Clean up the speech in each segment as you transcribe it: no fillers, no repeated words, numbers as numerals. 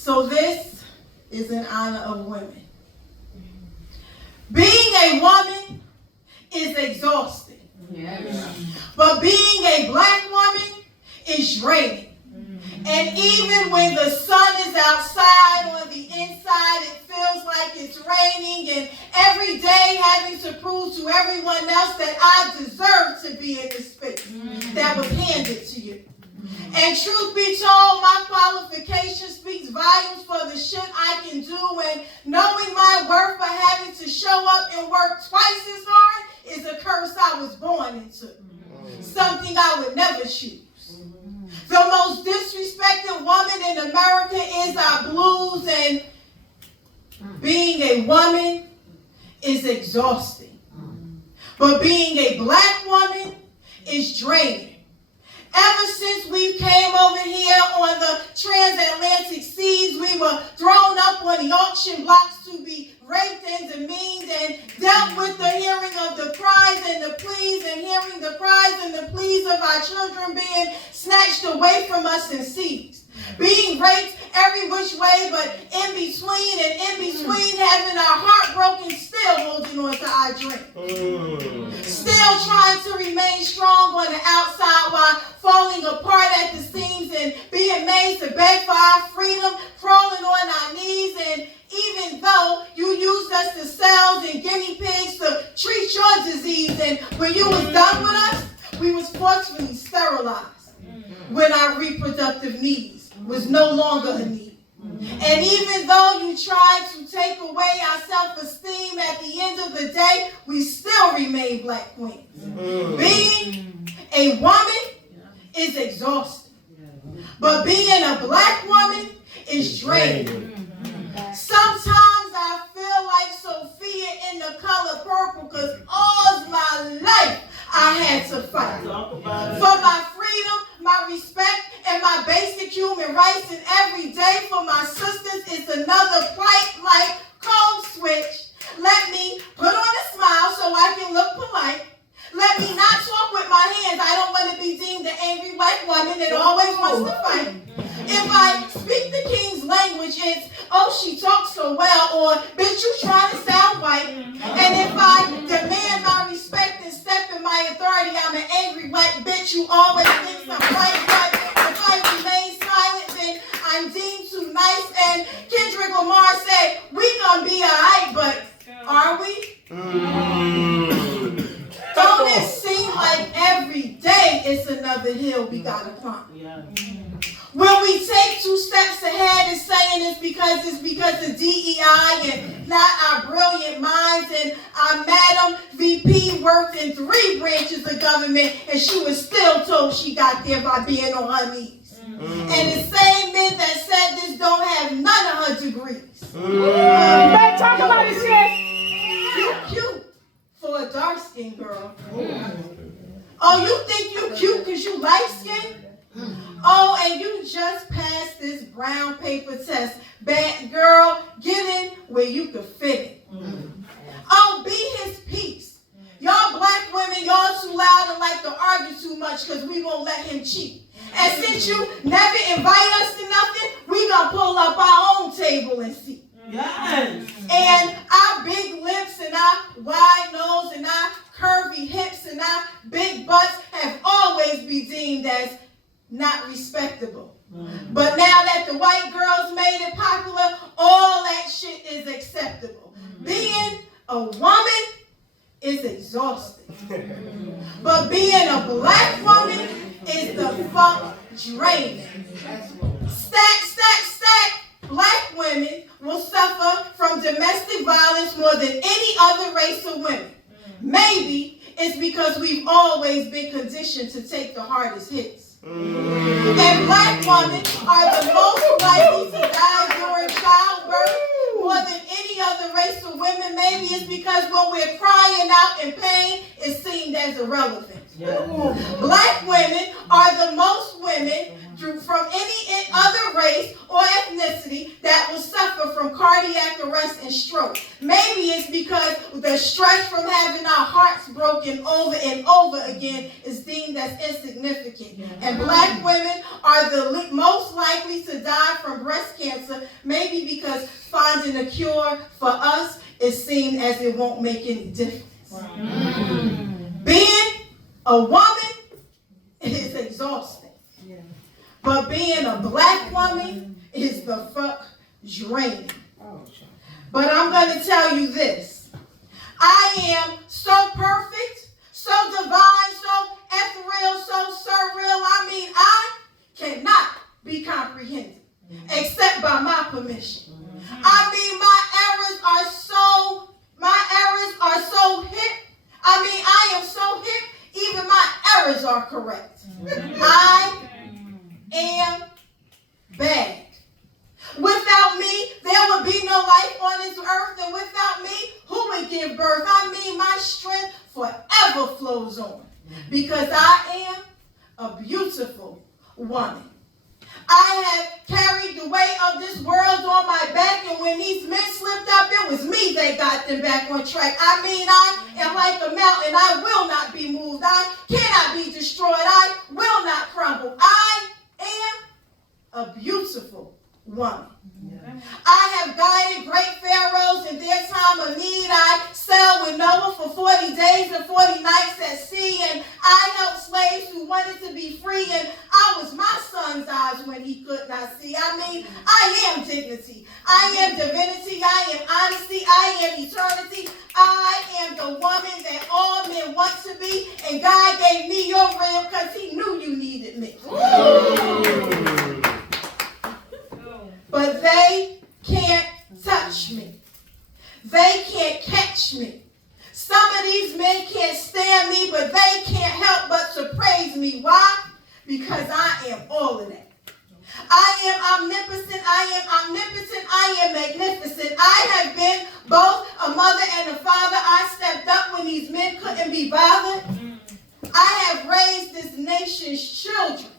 So this is in honor of women. Being a woman is exhausting. Yes. But being a black woman is draining. And even when the sun is outside, on the inside, it feels like it's raining, and every day having to prove to everyone else that I deserve to be in the space that was handed to you. And truth be told, my qualification speaks volumes for the shit I can do, and knowing my worth for having to show up and work twice as hard is a curse I was born into. Something I would never choose. The most disrespected woman in America is our blues, and being a woman is exhausting. But being a black woman is draining. Ever since we came over here on the transatlantic seas, we were thrown up on the auction blocks to be raped and demeaned, and dealt with the hearing of the cries and the pleas, and hearing the cries and the pleas of our children being snatched away from us and seized. Being raped every which way, but in between having our heart broken, still holding on to our dream. Still trying to remain strong on the outside while falling apart at the seams, and being made to beg for our freedom, crawling on our knees. And even though you used us as cells and guinea pigs to treat your disease, and when you was done with us, we was forcefully sterilized when our reproductive needs was no longer a need. And even though you tried to take away our self-esteem, at the end of the day, we still remain black queens. Being a woman is exhausting. But being a black woman is draining. Sometimes I feel like Sophia in the color purple, because all my life I had to fight for my freedom, my respect, and my basic human rights. And every day for my sisters is another plight like cold switch. Let me put on a smile so I can look polite. Let me not talk with my hands. I don't want to be deemed the angry white woman that always wants to fight. If I speak the king's language, it's, oh, she talks so well, or, bitch, you trying to sound white. And if I demand my respect and step in my authority, I'm an angry white bitch who always thinks I'm right. But if I remain silent, then I'm deemed too nice. And Kendrick Lamar said, we gonna be all right, but are we? Don't it seem like every day it's another hill we gotta climb? When we take 2 steps ahead and saying it's because of DEI and not our brilliant minds, and our Madam VP worked in 3 branches of government and she was still told she got there by being on her knees. And the same men that said this don't have none of her degrees. Better talk about it, sis. You cute for a dark-skinned girl. Oh, you think you cute because you light-skinned? Oh, and you just passed this brown paper test. Bad girl, get in where you can fit in. Oh, be his peace. Y'all black women, y'all too loud and like to argue too much because we won't let him cheat. And since you never invite us to nothing, we gonna pull up our own table and see. Yes. And our big lips and our wide nose and our curvy hips and our big butts have always been deemed as not respectable. But now that the white girls made it popular, all that shit is acceptable. Being a woman is exhausting. But being a black woman is the fuck draining. Stack. Black women will suffer from domestic violence more than any other race of women. Maybe it's because we've always been conditioned to take the hardest hits. And black women are the most likely to die during childbirth more than any other race of women. Maybe it's because when we're crying out in pain, it's seen as irrelevant. Black women are the most women from any other race or ethnicity that will suffer from cardiac arrest and stroke. Maybe it's because the stress from having our hearts broken over and over again is deemed as insignificant. And black women are the most likely to die from breast cancer, maybe because finding a cure for us is seen as it won't make any difference. Being a woman is exhausting. But being a black woman is the fuck draining. But I'm going to tell you this. I am so perfect, so divine, so ethereal, so surreal. I mean, I cannot be comprehended except by my permission. I mean, my errors are so hip. I mean, I am so hip, even my errors are correct. I am bad. Without me, there would be no life on this earth, and without me, who would give birth? I mean, my strength forever flows on, because I am a beautiful woman. I have carried the weight of this world on my back, and when these men slipped up, it was me that got them back on track. I mean, I am like a mountain. I will not be moved. I cannot be destroyed. I will not crumble. I am a beautiful woman. I have guided great pharaohs in their time of need. I sailed with Noah for 40 days and 40 nights at sea, and I helped slaves who wanted to be free, and I was my son's eyes when he could not see. I mean, I am dignity. I am divinity. I am honesty. I am eternity. I am the woman that all men want to be, and God gave me your rib because he knew you needed me. But they can't touch me. They can't catch me. Some of these men can't stand me, but they can't help but to praise me. Why? Because I am all of that. I am omnipotent. I am omnipotent. I am magnificent. I have been both a mother and a father. I stepped up when these men couldn't be bothered. I have raised this nation's children.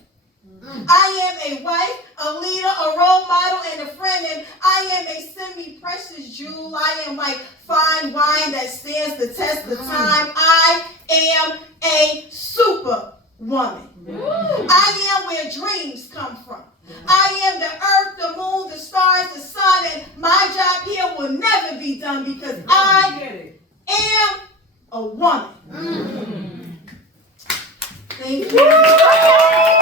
I am a wife, a leader, a role model, and a friend, and I am a semi-precious jewel. I am like fine wine that stands the test of time. I am a super woman. I am where dreams come from. I am the earth, the moon, the stars, the sun, and my job here will never be done because I am a woman. Thank you.